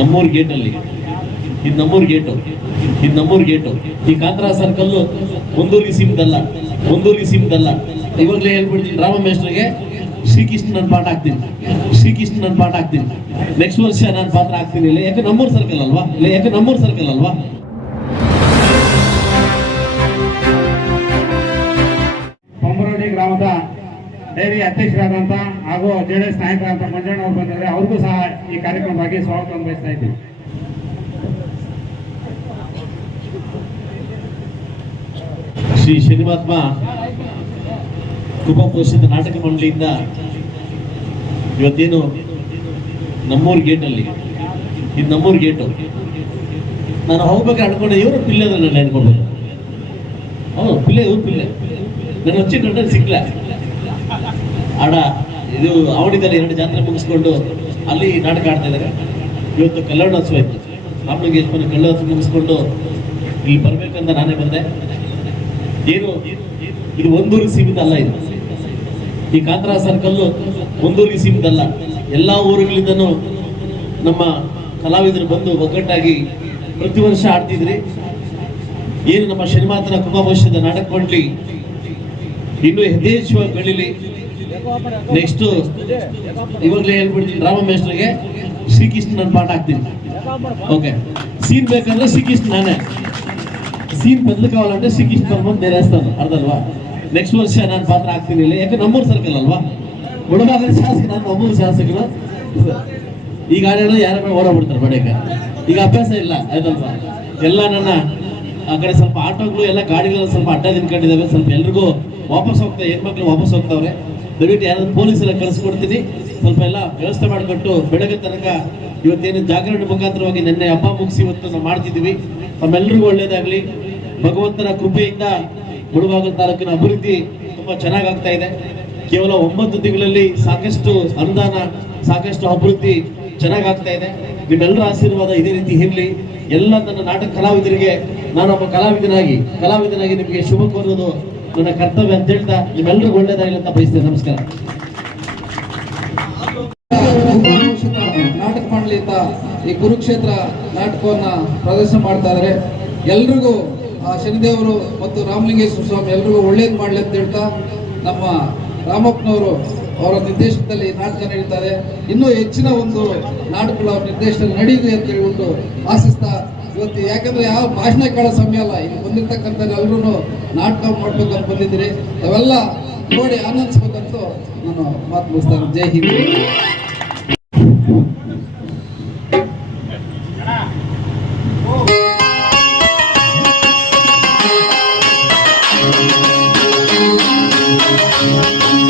ನಮ್ಮೂರ್ ಗೇಟಲ್ಲಿ. ಇದು ನಮ್ಮೂರ್ ಗೇಟು. ಇದು ನಮ್ಮೂರ್ ಗೇಟು. ಈ ಕಾಂತರ ಸರ್ಕಲ್ ಒಂದೂರಿ ಸಿಮ್ದಲ್ಲ ಒಂದೂರಿ ಸಿಮ್ದಲ್ಲ ಇವಾಗಲೇ ಹೇಳ್ಬಿಡ್ತೀನಿ ರಾಮ ಮೇಷ್ಟ್ರಿಗೆ ಶ್ರೀಕೃಷ್ಣ ನನ್ನ ಪಾಠ ಹಾಕ್ತೀನಿ. ಶ್ರೀಕೃಷ್ಣ ನನ್ನ ಪಾಠ ಹಾಕ್ತೀನಿ. ನೆಕ್ಸ್ಟ್ ವರ್ಷ ನಾನು ಪಾತ್ರ ಹಾಕ್ತೀನಿ. ಇಲ್ಲ ಯಾಕೆ ನಮ್ಮೂರ್ ಸರ್ಕಲ್ ಅಲ್ವಾ? ಇಲ್ಲ ಯಾಕೆ ನಮ್ಮೂರ್ ಸರ್ಕಲ್ ಅಲ್ವಾ? ಗ್ರಾಮದ ಡೈರಿ ಅಧ್ಯಕ್ಷರಾದಂತ ಹಾಗೂ ಜೆಡಿಎಸ್ ನಾಯಕರಾದಂತ ಮಂಜಣ್ಣ ಅವರು ಬಂದಿದ್ದಾರೆ. ಅವ್ರಿಗೂ ಸಹ ಈ ಕಾರ್ಯಕ್ರಮವಾಗಿ ಸ್ವಾಗತ ಬಯಸ್ತಾ ಇದ್ದೀವಿ. ಶ್ರೀ ಶ್ರೀನಿವಾತ್ಮ ಕುಪಪೋಷಿತ ಪೋಷಿತ ನಾಟಕ ಮಂಡಳಿಯಿಂದ ಇವತ್ತೇನು ನಮ್ಮೂರ್ ಗೇಟಲ್ಲಿ ಇದು ನಮ್ಮೂರ್ ಗೇಟು. ನಾನು ಹೋಗ್ಬೇಕು ಅನ್ಕೊಂಡೆ, ಇವರು ಪಿಲ್ಲೆ ನನ್ನ ಅನ್ಕೊಂಡೆ. ಹೌದು ಪಿಲ್ಲೆ ಇವ್ರು ಪಿಲ್ಲೆ ನನ್ನ ಹಚ್ಚಿ ಕಂಡ್ರೆ ಸಿಕ್ಲ ಆಡ ಇದು ಅವಡಿದ್ದಾರೆ ಎರಡು ಜಾತ್ರೆ ಮುಗಿಸ್ಕೊಂಡು ಅಲ್ಲಿ ನಾಟಕ ಆಡ್ತಾ ಇದ್ದಾರೆ. ಇವತ್ತು ಕಲ್ಯಾಣೋತ್ಸವ ಇತ್ತು. ರಾಮಲಿಂಗ ಯಜಮಾನ ಕಲ್ಯಾಣೋತ್ಸವ ಮುಗಿಸ್ಕೊಂಡು ಇಲ್ಲಿ ಬರ್ಬೇಕಂತ ನಾನೇ ಬಂದೆ. ಏನು, ಇದು ಒಂದೂರಿಗೆ ಸೀಮಿತ ಅಲ್ಲ ಇದು. ಈ ಕಾಂತರ ಸರ್ಕಲ್ ಒಂದೂರಿಗೆ ಸೀಮಿತ ಅಲ್ಲ. ಎಲ್ಲ ಊರುಗಳಿಂದನೂ ನಮ್ಮ ಕಲಾವಿದರು ಬಂದು ಒಗ್ಗಟ್ಟಾಗಿ ಪ್ರತಿ ವರ್ಷ ಆಡ್ತಿದ್ರಿ. ಏನು ನಮ್ಮ ಶನಿಮಾತನ ಕುಂಭಭವಿಷ್ಯದ ನಾಟಕ ಮಂಡಳಿ ಇನ್ನು ಯಥೇಚ್ಛವಾಗಿ ಬೆಳಿಲಿ ನೆಕ್ಸ್ಟ್ ಇವಾಗಲೇ ಹೇಳ್ಬಿಡ್ತೀನಿ, ರಾಮ ಮೇಸ್ಟ್ರಿಗೆ ಶ್ರೀಕೃಷ್ಣ ನಾನು ಪಾಠ ಹಾಕ್ತೀನಿ. ಓಕೆ ಸೀನ್ ಬೇಕಂದ್ರೆ ಶ್ರೀಕೃಷ್ಣ ನಾನೇ. ಸೀನ್ ಬದಲು ಕಾವಾలంటే ಶ್ರೀಕೃಷ್ಣ ಪರಮಾತ್ಮ ನೆರವೇರಿಸ್ತಾನೆ ಅರ್ಧಲ್ವಾ? ನೆಕ್ಸ್ಟ್ ವರ್ಷ ನಾನು ಪಾತ್ರ ಆಗ್ತೀನಿ ಇಲ್ಲ. ಯಾಕೆ ನಮ್ಮೂರು ಸರ್ಕಲ್ ಅಲ್ವಾ? ಮುಳಬಾಗದ ಶಾಸಕ, ನಾನು ನಮ್ಮೂರು ಶಾಸಕರು ಈಗ ಆಡೋಣ ಯಾರ ಮೇಲೆ ಓಡಾಡ್ಬಿಡ್ತಾರೆ ಈಗ ಅಭ್ಯಾಸ ಇಲ್ಲ, ಆಯ್ತಲ್ವಾ? ಎಲ್ಲ ನನ್ನ, ಆ ಕಡೆ ಸ್ವಲ್ಪ ಆಟೋಗಳು, ಎಲ್ಲ ಗಾಡಿಗಳೆಲ್ಲ ಸ್ವಲ್ಪ ಅಡ್ಡ ತಿನ್ಕೊಂಡಿದ್ದಾವೆ. ಸ್ವಲ್ಪ ಎಲ್ರಿಗೂ ವಾಪಸ್ ಹೋಗ್ತಾ ಹೆಣ್ಮಕ್ಳು ವಾಪಸ್ ಹೋಗ್ತಾವ್ರೆ. ದಯವಿಟ್ಟು ಯಾರಾದ್ರೂ ಪೊಲೀಸ್ ಎಲ್ಲ ಕಳಿಸ್ಕೊಡ್ತೀನಿ. ಸ್ವಲ್ಪ ಎಲ್ಲ ವ್ಯವಸ್ಥೆ ಮಾಡಿಕೊಟ್ಟು ಬೆಳಗ್ಗೆ ತನಕ ಇವತ್ತೇನು ಜಾಗರಣೆ ಮುಖಾಂತರವಾಗಿ ನಿನ್ನೆ ಹಬ್ಬ ಮುಗಿಸಿ ಇವತ್ತು ನಾವು ಮಾಡ್ತಿದ್ದೀವಿ. ತಮ್ಮೆಲ್ಲರಿಗೂ ಒಳ್ಳೇದಾಗಲಿ. ಭಗವಂತನ ಕೃಪೆಯಿಂದ ಮುಳುಬಾಗಲ ತಾಲೂಕಿನ ಅಭಿವೃದ್ಧಿ ತುಂಬ ಚೆನ್ನಾಗಾಗ್ತಾ ಇದೆ. ಕೇವಲ ಒಂಬತ್ತು ತಿಂಗಳಲ್ಲಿ ಸಾಕಷ್ಟು ಅನುದಾನ, ಸಾಕಷ್ಟು ಅಭಿವೃದ್ಧಿ ಚೆನ್ನಾಗಾಗ್ತಾ ಇದೆ. ನಿಮ್ಮೆಲ್ಲರ ಆಶೀರ್ವಾದ ಇದೇ ರೀತಿ ಇರಲಿ. ಎಲ್ಲ ನನ್ನ ನಾಟಕ ಕಲಾವಿದರಿಗೆ ನಾನೊಬ್ಬ ಕಲಾವಿದನಾಗಿ ಕಲಾವಿದನಾಗಿ ನಿಮಗೆ ಶುಭ ಕೋರೋದು ನನ್ನ ಕರ್ತವ್ಯ ಅಂತ ಹೇಳ್ತಾ ನಿಮ್ಮೆಲ್ಲರಿಗೂ ಒಳ್ಳೇದಾಗಲಿ ಅಂತ ಬಯಸ್ತೇನೆ. ನಮಸ್ಕಾರ. ನಾಟಕ ಮಂಡಳಿ ಅಂತ ಈ ಕುರುಕ್ಷೇತ್ರ ನಾಟಕವನ್ನ ಪ್ರದರ್ಶನ ಮಾಡ್ತಾ ಇದ್ದಾರೆ ಎಲ್ರಿಗೂ ಶನಿದೇವರು ಮತ್ತು ರಾಮಲಿಂಗೇಶ್ವರ ಸ್ವಾಮಿ ಎಲ್ರಿಗೂ ಒಳ್ಳೇದು ಮಾಡಲಿ ಅಂತ ಹೇಳ್ತಾ ನಮ್ಮ ರಾಮಪ್ಪನವರು ಅವರ ನಿರ್ದೇಶನದಲ್ಲಿ ನಾಟಕ ನಡೀತಾರೆ ಇನ್ನೂ ಹೆಚ್ಚಿನ ಒಂದು ನಾಟಕಗಳು ಅವ್ರ ನಿರ್ದೇಶನದಲ್ಲಿ ನಡೀಲಿ ಅಂತ ಹೇಳ್ಬಿಟ್ಟು ಆಶಿಸ್ತಾ ಇವತ್ತು ಯಾಕಂದ್ರೆ ಯಾವ ಭಾಷಣ ಕೇಳೋ ಸಮಯ ಅಲ್ಲ. ಇಲ್ಲಿ ಬಂದಿರ್ತಕ್ಕಂಥ ಎಲ್ಲರೂ ನಾಟಕ ಮಾಡ್ಬೇಕಂತ ಬಂದಿದ್ದೀರಿ. ಅವೆಲ್ಲ ನೋಡಿ ಆನಂದಿಸ್ಬೇಕಂತೂ ನಾನು ಮಾತು ಮುಗಿಸ್ತಾನೆ. ಜೈ ಹಿಂದ್. Thank you.